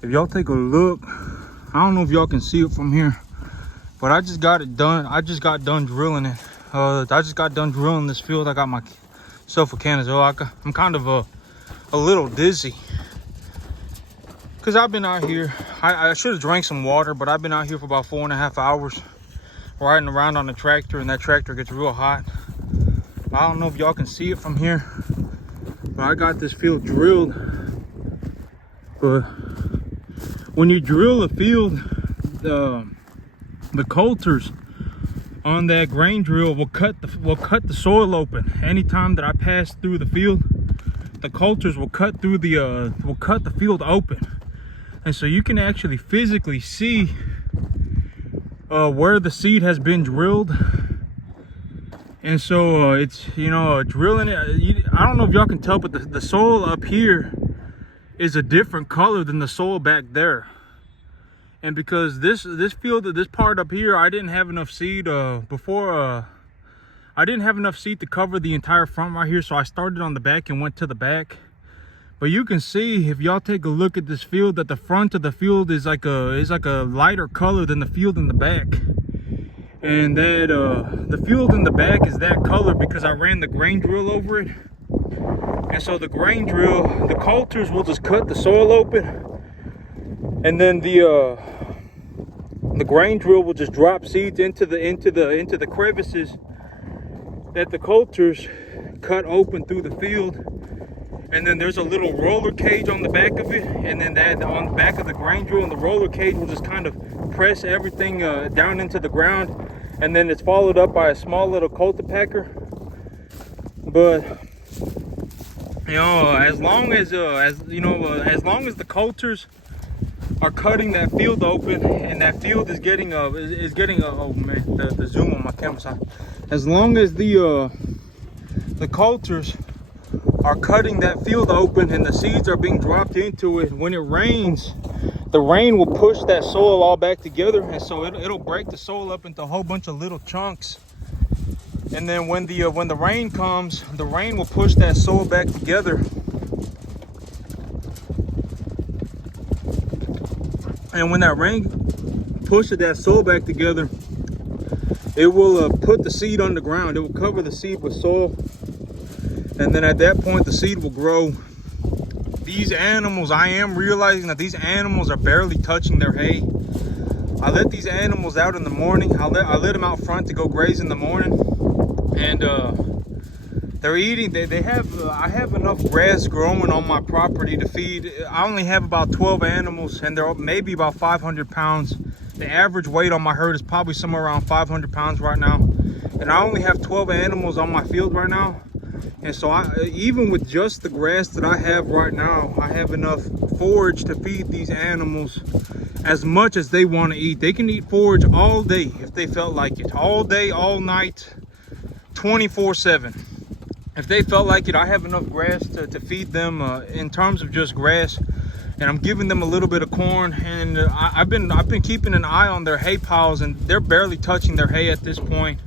If y'all take a look, I don't know if y'all can see it from here, but I just got it done. I just got done drilling it. I just got done drilling this field. I got myself a can as well. I'm kind of a little dizzy because I've been out here. I should have drank some water, but I've been out here for about 4.5 hours riding around on the tractor, and that tractor gets real hot. I don't know if y'all can see it from here, but I got this field drilled. But when you drill a field, the coulters on that grain drill will cut the soil open. Anytime that I pass through the field, the coulters will cut through the field open, and so you can actually physically see where the seed has been drilled. And so it's, you know, drilling it. I don't know if y'all can tell, but the soil up here is a different color than the soil back there. And because this field, this part up here, I didn't have enough seed before. I didn't have enough seed to cover the entire front right here, so I started on the back and went to the back. But you can see, if y'all take a look at this field, that the front of the field is like a lighter color than the field in the back. And that the field in the back is that color because I ran the grain drill over it. And so the grain drill, the coulters will just cut the soil open, and then the grain drill will just drop seeds into the crevices that the coulters cut open through the field. And then there's a little roller cage on the back of it, and then that on the back of the grain drill, and the roller cage will just kind of press everything down into the ground, and then it's followed up by a small little cultipacker. But you know, as long as the coulters are cutting that field open, and that field is getting oh man, the zoom on my camera side. As long as the coulters are cutting that field open and the seeds are being dropped into it, when it rains, the rain will push that soil all back together, and so it'll break the soil up into a whole bunch of little chunks. And then when the rain comes, the rain will push that soil back together. And when that rain pushes that soil back together, it will put the seed on the ground. It will cover the seed with soil. And then at that point, the seed will grow. These animals, I am realizing that these animals are barely touching their hay. I let these animals out in the morning. I let them out front to go graze in the morning. And they're eating. I have enough grass growing on my property to feed. I only have about 12 animals, and they're maybe about 500 pounds. The average weight on my herd is probably somewhere around 500 pounds right now. And I only have 12 animals on my field right now. And so even with just the grass that I have right now, I have enough forage to feed these animals as much as they want to eat. They can eat forage all day if they felt like it. All day, all night, 24/7. If they felt like it, I have enough grass to feed them in terms of just grass. And I'm giving them a little bit of corn. And I've been keeping an eye on their hay piles, and they're barely touching their hay at this point.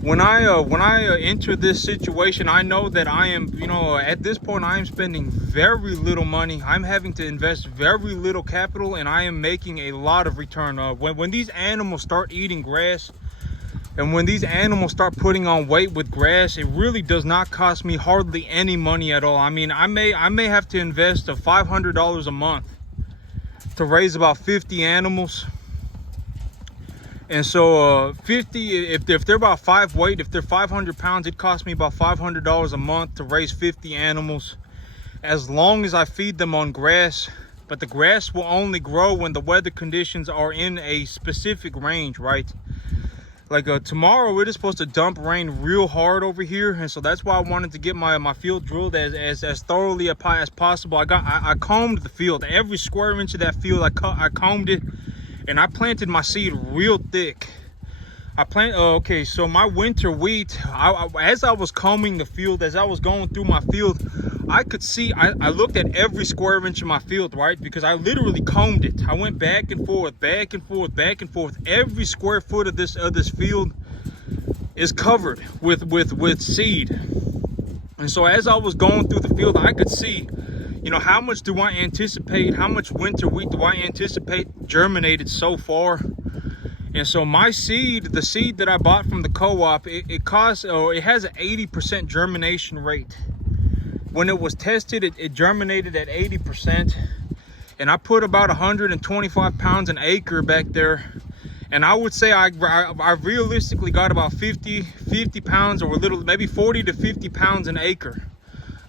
When I enter this situation, I know that I am, you know, at this point, I am spending very little money. I'm having to invest very little capital, and I am making a lot of return. When these animals start eating grass, and when these animals start putting on weight with grass, it really does not cost me hardly any money at all. I mean, I may have to invest $500 a month to raise about 50 animals. And so 50, if they're about 5 weight, if they're 500 pounds, it costs me about $500 a month to raise 50 animals, as long as I feed them on grass. But the grass will only grow when the weather conditions are in a specific range, right? Like tomorrow, it is supposed to dump rain real hard over here, and so that's why I wanted to get my field drilled as thoroughly as possible. I combed the field, every square inch of that field. I combed it. And I planted my seed real thick. Okay, so my winter wheat, as I was combing the field, as I was going through my field, I could see, I looked at every square inch of my field, right? Because I literally combed it. I went back and forth, back and forth, back and forth. Every square foot of this field is covered with seed. And so as I was going through the field, I could see, you know, how much do I anticipate, how much winter wheat do I anticipate germinated so far? And so my seed, the seed that I bought from the co-op, it has an 80% germination rate. When it was tested, it germinated at 80%. And I put about 125 pounds an acre back there. And I would say I realistically got about 50 pounds, or a little, maybe 40 to 50 pounds an acre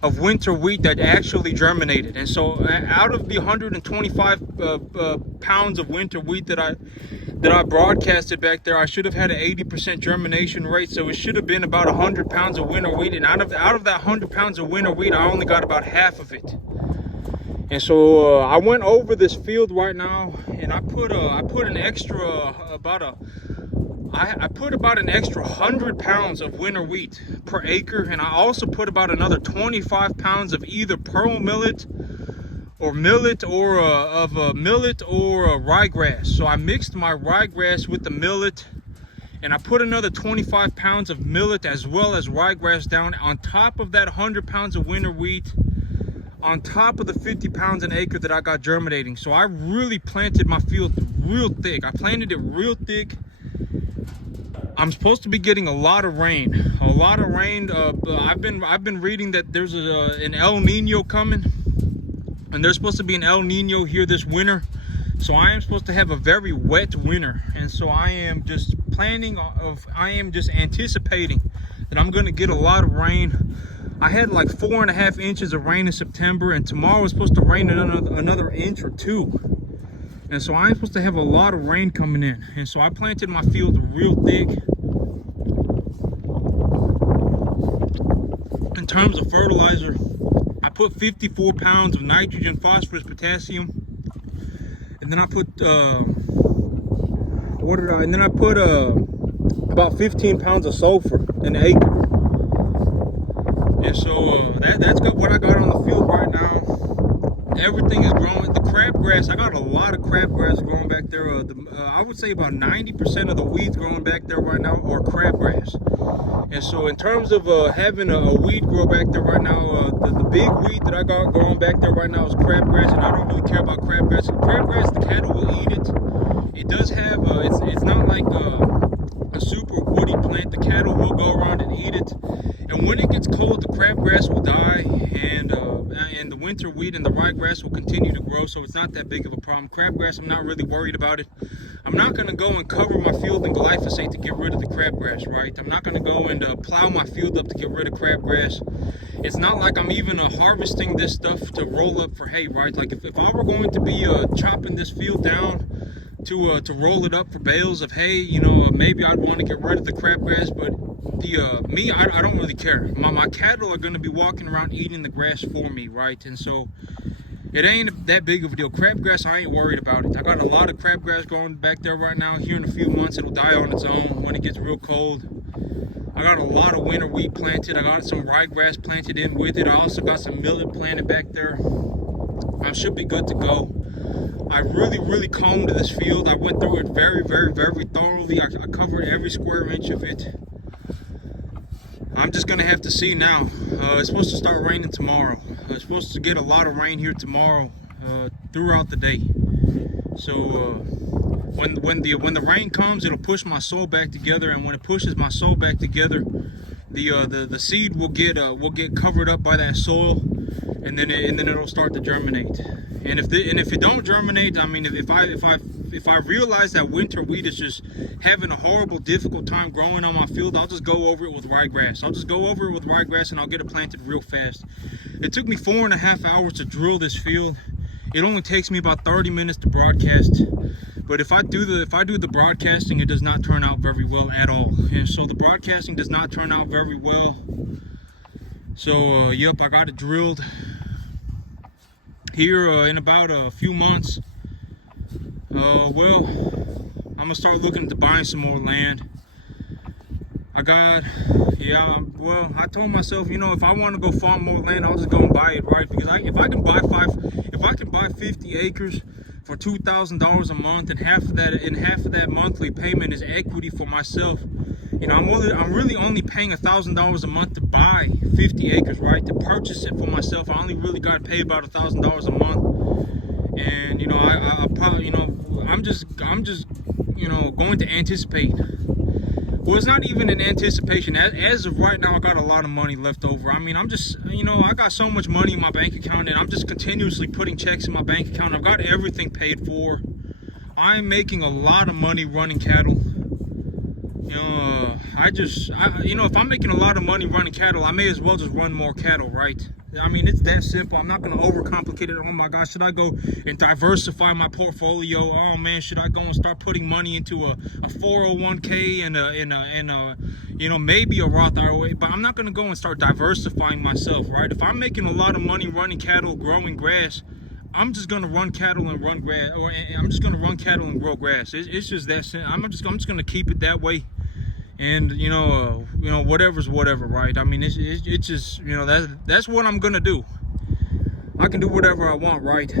of winter wheat that actually germinated. And so out of the 125 pounds of winter wheat that I broadcasted back there, I should have had an 80% germination rate. So it should have been about 100 pounds of winter wheat. And out of that 100 pounds of winter wheat, I only got about half of it. And so I went over this field right now, and I put an extra about an extra 100 pounds of winter wheat per acre, and I also put about another 25 pounds of either pearl millet or ryegrass. So I mixed my ryegrass with the millet, and I put another 25 pounds of millet as well as ryegrass down on top of that 100 pounds of winter wheat, on top of the 50 pounds an acre that I got germinating. So I really planted my field real thick. I planted it real thick. I'm supposed to be getting a lot of rain. I've been reading that there's an El Nino coming, and there's supposed to be an El Nino here this winter. So I am supposed to have a very wet winter, and so I am just anticipating that I'm going to get a lot of rain. I had like 4.5 inches of rain in September, and tomorrow is supposed to rain another inch or two. And so I'm supposed to have a lot of rain coming in. And so I planted my field real thick. In terms of fertilizer, I put 54 pounds of nitrogen, phosphorus, potassium. And then I put, about 15 pounds of sulfur an acre. And so that's what I got on the field right now. Everything is growing. The crabgrass, I got a lot of crabgrass growing back there. I would say about 90% of the weeds growing back there right now are crabgrass. And so in terms of having a weed grow back there right now, the big weed that I got growing back there right now is crabgrass, and I don't really care about crabgrass. Crabgrass, the cattle will eat it. It does have, it's not like a super woody plant. The cattle will go around and eat it. And when it gets cold, the crabgrass will die, and the winter wheat and the ryegrass will continue to grow, so it's not that big of a problem. Crabgrass, I'm not really worried about it. I'm not going to go and cover my field in glyphosate to get rid of the crabgrass, right? I'm not going to go and plow my field up to get rid of crabgrass. It's not like I'm even harvesting this stuff to roll up for hay, right? Like if I were going to be chopping this field down to roll it up for bales of hay, you know, maybe I'd want to get rid of the crabgrass, but me, I don't really care. My cattle are going to be walking around eating the grass for me, right? And so it ain't that big of a deal. Crabgrass, I ain't worried about it. I got a lot of crabgrass growing back there right now. Here in a few months, it'll die on its own when it gets real cold. I got a lot of winter wheat planted. I got some ryegrass planted in with it. I also got some millet planted back there. I should be good to go. I really combed this field. I went through it very thoroughly. I covered every square inch of it. I'm just gonna have to see now. It's supposed to start raining tomorrow. It's supposed to get a lot of rain here tomorrow throughout the day. So when the rain comes, it'll push my soil back together, and when it pushes my soil back together, the seed will get covered up by that soil, and then it'll start to germinate. And if it don't germinate, I mean, if I realize that winter wheat is just having a horrible, difficult time growing on my field, I'll just go over it with ryegrass. I'll just go over it with ryegrass, and I'll get it planted real fast. It took me 4.5 hours to drill this field. It only takes me about 30 minutes to broadcast. But if I do the broadcasting, it does not turn out very well at all. And so the broadcasting does not turn out very well. So yep, I got it drilled here in about a few months. Well, I'm gonna start looking to buying some more land. I told myself, you know, if I want to go farm more land, I'll just go and buy it, right? Because if I can buy 50 acres for $2,000 a month, and half of that monthly payment is equity for myself, You know, I'm really only paying $1,000 a month to buy 50 acres, right? To purchase it for myself, I only really got to pay about $1,000 a month. And you know, I probably, you know, I'm just, you know, going to anticipate. Well, it's not even an anticipation. As of right now, I got a lot of money left over. I mean, I'm just, you know, I got so much money in my bank account, and I'm just continuously putting checks in my bank account. I've got everything paid for. I'm making a lot of money running cattle. You know, you know, if I'm making a lot of money running cattle, I may as well just run more cattle, right? I mean, it's that simple. I'm not going to overcomplicate it. Oh my gosh, should I go and diversify my portfolio? Oh man, should I go and start putting money into a 401k and a you know, maybe a Roth IRA? But I'm not going to go and start diversifying myself, right? If I'm making a lot of money running cattle, growing grass, I'm just gonna run cattle and run grass, or I'm just gonna run cattle and grow grass. It's just that simple. I'm just gonna keep it that way. And you know, whatever's whatever, right? I mean, it's just, you know, that's what I'm gonna do. I can do whatever I want, right?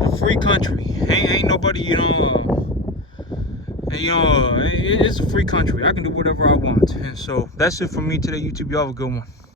A free country. Ain't nobody, you know, it's a free country. I can do whatever I want. And so that's it for me today, YouTube. Y'all have a good one.